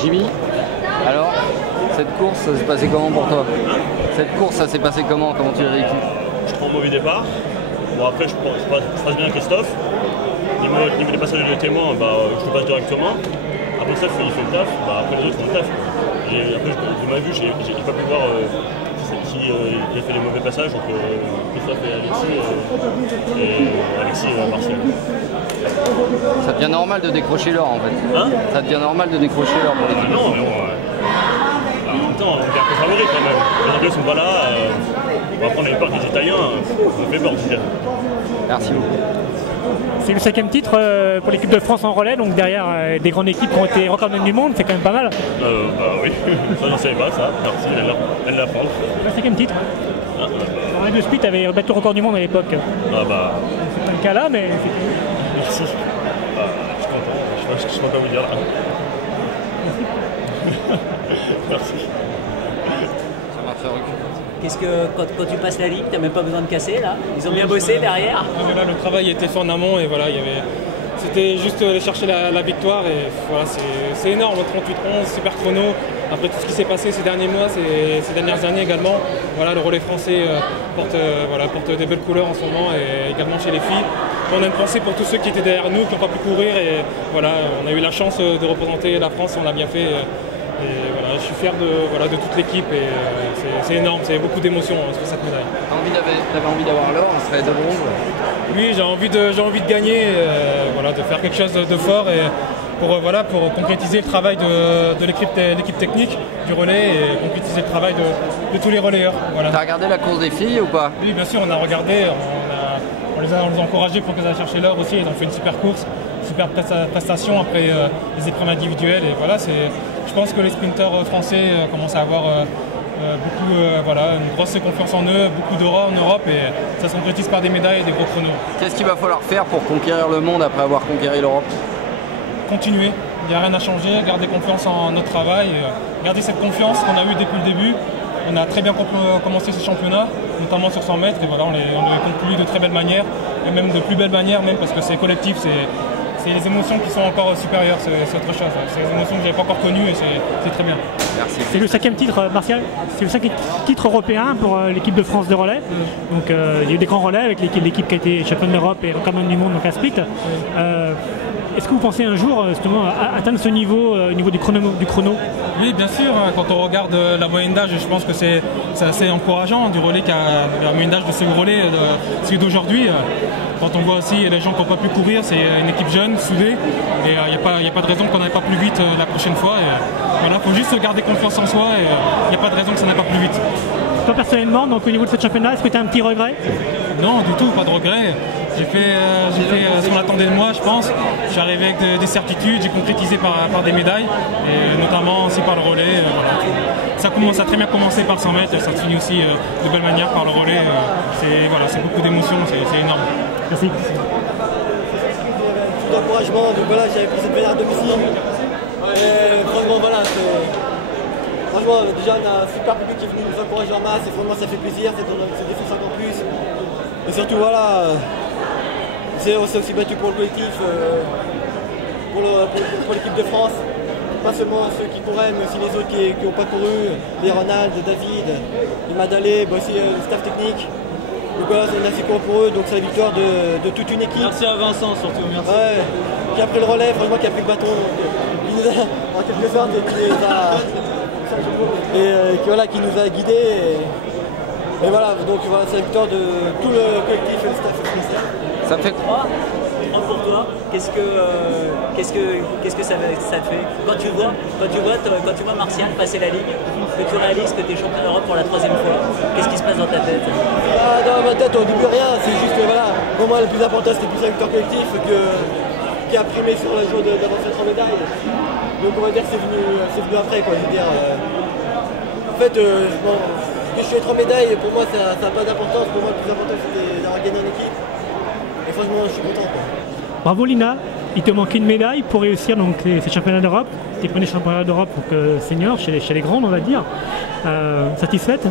Jimmy, alors, cette course, ça s'est passé comment pour toi? Cette course, ça s'est passé comment? Comment tu l'as vécu? Je prends un mauvais départ. Bon, après, je passe bien Christophe. Niveau des passages de témoins, je le passe directement. Après ça, il fait le taf. Après les autres font le taf. Après, de ma vue, j'ai pas pu voir qui a fait les mauvais passages. Donc Christophe et Alexis Martial. Ça devient normal de décrocher l'or en fait. Hein? Ça devient normal de décrocher l'or pour l'équipe. Non, mais en même temps, on est un peu favori quand même. Les Anglais sont pas là. Après, on avait peur des Italiens. Ça fait peur en tout cas. Merci beaucoup. C'est le 5e titre pour l'équipe de France en relais, donc derrière des grandes équipes qui ont été recordman du monde, c'est quand même pas mal. Oui, ça j'en savais pas ça. Merci, elle l'apprend. Le 5e titre. En relais de speed, tu avais battu le record du monde à l'époque. C'est pas le cas là, mais. Merci. Je suis content de vous dire là. Merci. Ça m'a fait reculer. Qu'est-ce que quand tu passes la ligne, t'as même pas besoin de casser là? Ils ont bien bossé derrière. Là, le travail était fait en amont et voilà, c'était juste aller chercher la victoire et voilà, c'est énorme, 38-11, super chrono. Après tout ce qui s'est passé ces derniers mois, ces dernières années également, voilà, le relais français porte des belles couleurs en ce moment et également chez les filles. On a une pensée pour tous ceux qui étaient derrière nous, qui n'ont pas pu courir et voilà, on a eu la chance de représenter la France, on l'a bien fait. Et voilà, je suis fier de toute l'équipe et c'est énorme, c'est beaucoup d'émotions sur cette médaille. T'avais envie d'avoir l'or, on serait de bronze? Oui, j'ai envie de gagner, de faire quelque chose de fort et pour concrétiser le travail de l'équipe technique du relais et concrétiser le travail de tous les relayeurs. Voilà. T'as regardé la course des filles ou pas? Oui, bien sûr, on a regardé, on les a encouragés pour qu'elles aillent chercher l'or aussi, ils ont fait une super course, super prestation après les épreuves individuelles et voilà, je pense que les sprinteurs français commencent à avoir une grosse confiance en eux, beaucoup d'aura en Europe et ça se concrétise par des médailles et des gros chronos. Qu'est-ce qu'il va falloir faire pour conquérir le monde après avoir conquéri l'Europe? Continuer, il n'y a rien à changer, garder confiance en notre travail, garder cette confiance qu'on a eue depuis le début. On a très bien commencé ce championnat, notamment sur 100 mètres et voilà, on les conclut de très belle manière et même de plus belle manière même parce que c'est collectif, c'est les émotions qui sont encore supérieures, c'est autre chose. C'est des émotions que je n'avais pas encore connues et c'est très bien. Merci. C'est le 5e titre, Martial. C'est le 5e titre européen pour l'équipe de France de relais. Donc il y a eu des grands relais avec l'équipe qui a été championne d'Europe et recordman du monde donc à Split. Est-ce que vous pensez un jour justement atteindre ce niveau, au niveau du chrono? Oui, bien sûr. Quand on regarde la moyenne d'âge, je pense que c'est assez encourageant du relais qui a la moyenne d'âge de ce relais, celui d'aujourd'hui. Quand on voit aussi les gens qui n'ont pas pu courir, c'est une équipe jeune, soudée, et il n'y a pas de raison qu'on n'aille pas plus vite la prochaine fois. Il faut juste garder confiance en soi et il n'y a pas de raison que ça n'aille pas plus vite. Toi personnellement, donc au niveau de ce championnat, est-ce que tu as un petit regret? Non, du tout, pas de regret. J'ai fait ce qu'on attendait de moi, je pense. Je suis arrivé avec des certitudes, j'ai concrétisé par des médailles, et notamment aussi par le relais. Ça a très bien commencé par 100 mètres, ça se finit aussi de belle manière par le relais. C'est beaucoup d'émotions, c'est énorme. Merci. D'encouragement, donc voilà, j'avais pris cette médaille à domicile. Franchement, voilà, franchement, déjà, on a un super public qui est venu nous encourager en masse, et franchement, ça fait plaisir, ça défonce encore plus. Et surtout, voilà, on s'est aussi battu pour le collectif, pour l'équipe de France. Pas seulement ceux qui couraient, mais aussi les autres qui n'ont pas couru, les Ronald, David, les Madalé, aussi le staff technique. Donc voilà, c'est une assez court pour eux, donc c'est la victoire de toute une équipe. Merci à Vincent surtout, merci. Ouais, qui a pris le relais, franchement qui a pris le bâton, qui nous a, en quelque sorte, qui nous a guidés. Et voilà, donc voilà, c'est la victoire de tout le collectif et le staff français. Ça me fait quoi? Pour toi, qu'est-ce que ça te fait quand tu vois Martial passer la ligne, que tu réalises que tu es champion d'Europe pour la 3e fois, qu'est-ce qui se passe dans ta tête? Dans ma tête, au début rien, c'est juste que voilà, pour moi le plus important c'était plus la victoire collective qui a primé sur le jour d'avoir fait 3 médailles. Donc on va dire que c'est venu après quoi, je veux dire. En fait, que je fais 3 médailles, pour moi ça n'a pas d'importance, pour moi le plus important c'était d'avoir gagné en équipe. Et franchement je suis content quoi. Bravo Lina, il te manquait une médaille pour réussir donc, ces championnats d'Europe, tes premiers championnats d'Europe seniors, chez les grands on va dire. Satisfaite?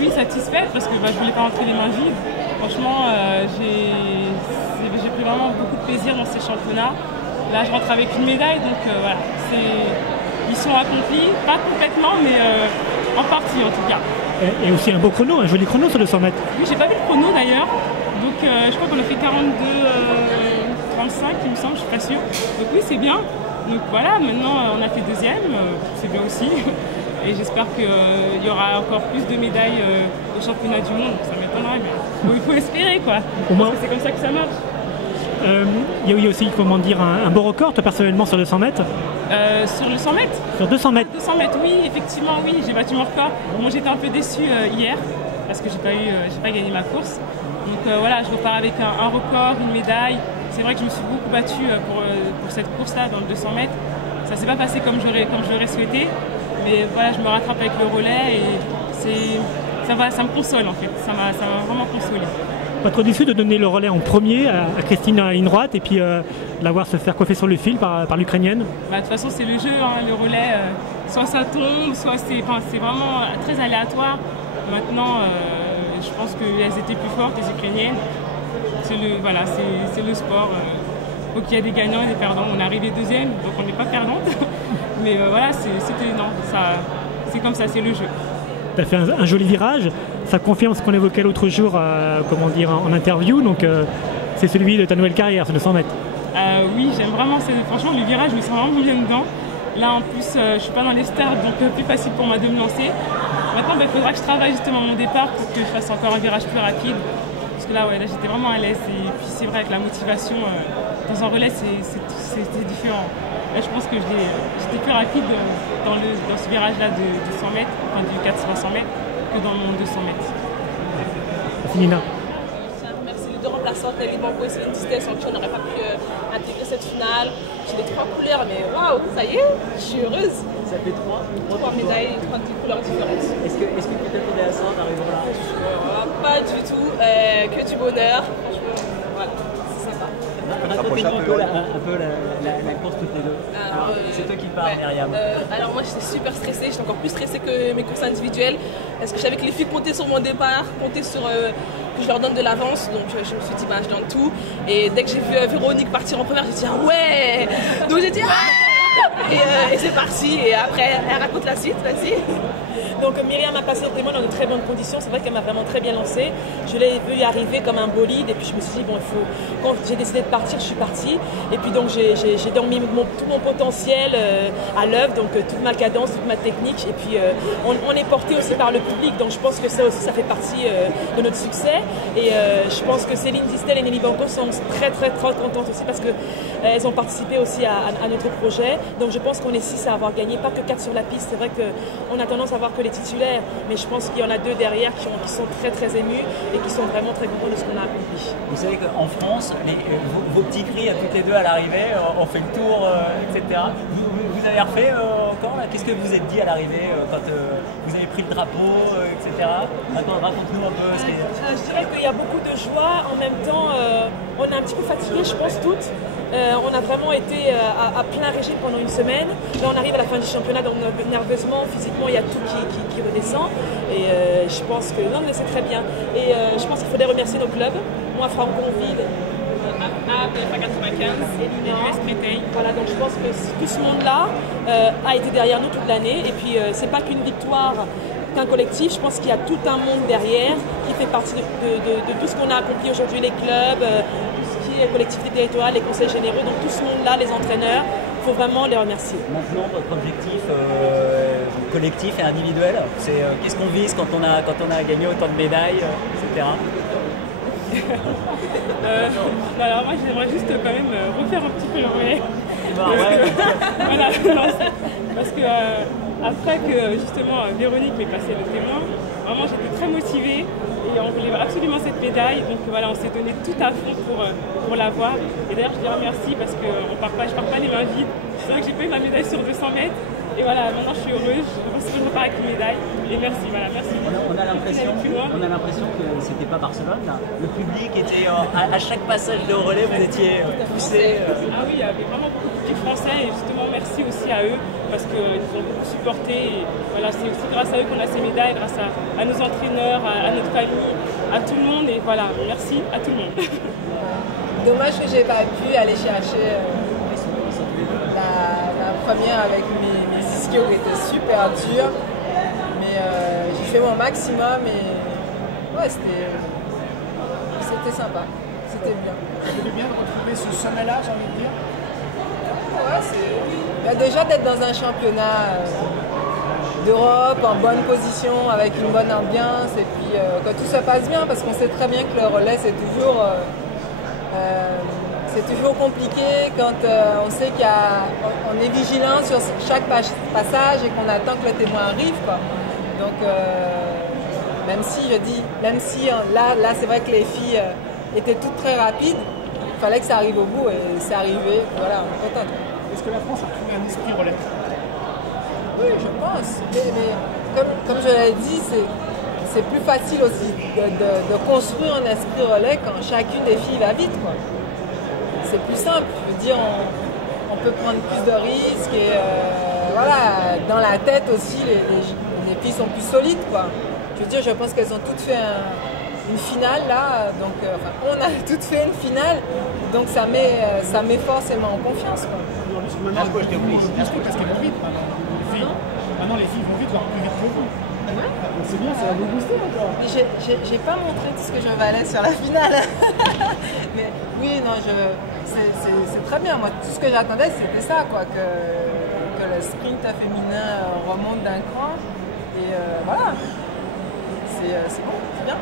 Oui, satisfaite parce que je voulais pas rentrer les mains vides. Franchement, j'ai pris vraiment beaucoup de plaisir dans ces championnats. Là je rentre avec une médaille donc voilà, ils sont accomplis, pas complètement, mais en partie en tout cas. Et aussi un beau chrono, un joli chrono sur le 100 mètres. Oui, j'ai pas vu le chrono d'ailleurs, donc je crois qu'on a fait 42-35 il me semble, je suis pas sûre. Donc oui, c'est bien. Donc voilà, maintenant on a fait deuxième, c'est bien aussi. Et j'espère qu'il y aura encore plus de médailles au championnat du monde. Ça m'étonnerait, mais bon, il faut espérer quoi. Parce que c'est comme ça que ça marche. Il y a eu aussi, comment dire, un beau record, toi, personnellement, sur le 100 mètres. Sur le 100 mètres Sur 200 mètres. 200 mètres, oui, effectivement, oui, j'ai battu mon record. Moi, j'étais un peu déçue hier parce que j'ai pas gagné ma course. Donc voilà, je repars avec un record, une médaille. C'est vrai que je me suis beaucoup battue pour cette course-là dans le 200 mètres. Ça s'est pas passé comme j'aurais souhaité. Mais voilà, je me rattrape avec le relais et ça me console en fait. Ça m'a vraiment consolé. Pas trop déçu de donner le relais en premier à Christine à la ligne droite et puis la voir se faire coiffer sur le fil par l'Ukrainienne? De toute façon, c'est le jeu, hein, le relais. Soit ça tombe, soit c'est vraiment très aléatoire. Maintenant, je pense qu'elles étaient plus fortes, les Ukrainiennes. C'est le sport. Donc il y a des gagnants et des perdants. On est arrivé deuxième, donc on n'est pas perdante. Mais voilà, c'était non, c'est comme ça, c'est le jeu. Tu as fait un joli virage, ça confirme ce qu'on évoquait l'autre jour en interview, donc c'est celui de ta nouvelle carrière, c'est le 100 mètres. Oui, j'aime vraiment, franchement le virage, je me sens vraiment bien dedans. Là en plus, je suis pas dans les stars, donc plus facile pour moi de me lancer. Maintenant, il faudra que je travaille justement mon départ pour que je fasse encore un virage plus rapide. Parce que là j'étais vraiment à l'aise et puis c'est vrai que la motivation dans un relais c'est différent. Là, je pense que j'étais plus rapide dans ce virage-là de 100 mètres, enfin du 400 mètres, que dans mon 200 mètres. Nina. Merci les deux remplaçantes, David Banco et Céline Distel, sans qui on n'aurait pas pu intégrer cette finale. J'ai les 3 couleurs, mais waouh, ça y est, je suis heureuse. Ça fait 3 médailles, 3 couleurs différentes. Est-ce que tu t'attendais à ça en arrivant là? Pas du tout, que du bonheur. Franchement, voilà, c'est sympa. Racontez-nous un peu la course toutes les deux. C'est toi qui parles, Myriam. Alors moi j'étais super stressée, j'étais encore plus stressée que mes courses individuelles parce que je savais que les filles comptaient sur mon départ, comptaient sur que je leur donne de l'avance, donc je me suis dit je donne tout. Et dès que j'ai vu Véronique partir en première, j'ai dit ah ouais. Donc j'ai dit ah. Et c'est parti, et après elle raconte la suite, vas-y. Donc Myriam a passé le témoin dans de très bonnes conditions, c'est vrai qu'elle m'a vraiment très bien lancée. Je l'ai vu y arriver comme un bolide et puis je me suis dit bon quand j'ai décidé de partir, je suis partie. Et puis donc j'ai donc mis tout mon potentiel à l'œuvre, donc toute ma cadence, toute ma technique. Et puis on est porté aussi par le public, donc je pense que ça aussi ça fait partie de notre succès. Et je pense que Céline Distel et Nelly Banco sont très contentes aussi parce qu'elles ont participé aussi à notre projet. Donc je pense qu'on est 6 à avoir gagné, pas que 4 sur la piste. C'est vrai qu'on a tendance à voir que les titulaires, mais je pense qu'il y en a 2 derrière qui sont très émus et qui sont vraiment très contents de ce qu'on a accompli. Vous savez qu'en France, vos petits cris à toutes les deux à l'arrivée, on fait le tour, etc. Vous avez refait encore là? Qu'est-ce que vous vous êtes dit à l'arrivée quand vous avez pris le drapeau, etc. Raconte-nous un peu. Je dirais qu'il y a beaucoup de joie, en même temps on est un petit peu fatigué, je pense toutes. On a vraiment été à plein régime pendant une semaine. Là on arrive à la fin du championnat, donc nerveusement, physiquement il y a tout qui redescend. Et je pense que non mais c'est très bien. Et je pense qu'il faudrait remercier nos clubs. Moi Franconville, PFA 95 et l'US Créteil. Voilà, donc je pense que tout ce monde-là a été derrière nous toute l'année. Et puis c'est pas qu'une victoire, qu'un collectif. Je pense qu'il y a tout un monde derrière qui fait partie de tout ce qu'on a accompli aujourd'hui, les clubs, les collectivités territoriales, les conseils généraux, donc tout ce monde-là, les entraîneurs, il faut vraiment les remercier. Maintenant, votre objectif collectif et individuel, c'est qu'est-ce qu'on vise quand on a gagné autant de médailles, etc. Alors moi j'aimerais juste quand même refaire un petit peu le relais. Parce que après que justement Véronique m'ait passé le témoin, vraiment j'étais très motivée. Et on voulait absolument cette médaille, donc voilà, on s'est donné tout à fond pour l'avoir. Et d'ailleurs, je dis merci parce que je pars pas les mains vides. C'est vrai que j'ai pas eu ma médaille sur 200 mètres. Et voilà, maintenant je suis heureuse, je repars avec une médaille. Et merci, voilà, merci. On a l'impression que c'était pas Barcelone, là. Le public était à chaque passage de relais, vous étiez poussé. Ah oui, il y avait vraiment beaucoup de public français et justement merci aussi à eux parce qu'ils nous ont beaucoup supportés. Et voilà, c'est aussi grâce à eux qu'on a ces médailles, grâce à nos entraîneurs, à notre famille, à tout le monde. Et voilà, merci à tout le monde. Dommage que j'ai pas pu aller chercher la première avec mes skill était super dur, mais j'ai fait mon maximum et ouais, c'était sympa, c'était bien. C'était bien de retrouver ce sommet-là, j'ai envie de dire. Ouais, déjà d'être dans un championnat d'Europe, en bonne position, avec une bonne ambiance, et puis que tout se passe bien, parce qu'on sait très bien que le relais c'est toujours compliqué quand on sait qu'on est vigilant sur chaque passage et qu'on attend que le témoin arrive, quoi. Donc même si là c'est vrai que les filles étaient toutes très rapides, il fallait que ça arrive au bout et c'est arrivé, voilà, on est content. Est-ce que la France a trouvé un esprit relais? Oui, je pense. Mais comme je l'ai dit, c'est plus facile aussi de construire un esprit relais quand chacune des filles va vite, quoi. C'est plus simple. Je veux dire, on peut prendre plus de risques et voilà, dans la tête aussi, les filles sont plus solides, quoi. Je veux dire, je pense qu'elles ont toutes fait une finale là, donc on a toutes fait une finale, donc ça met forcément en confiance, quoi. Maintenant, parce qu'elles vont vite maintenant. Maintenant, les filles vont vite, voire plus vite que vous. Donc c'est bien, ça va vous booster encore. J'ai pas montré tout ce que je valais sur la finale. Mais oui, non, c'est très bien. Moi, tout ce que j'attendais, c'était ça, quoi, que le sprint féminin remonte d'un cran. Et voilà. C'est bon, c'est bien.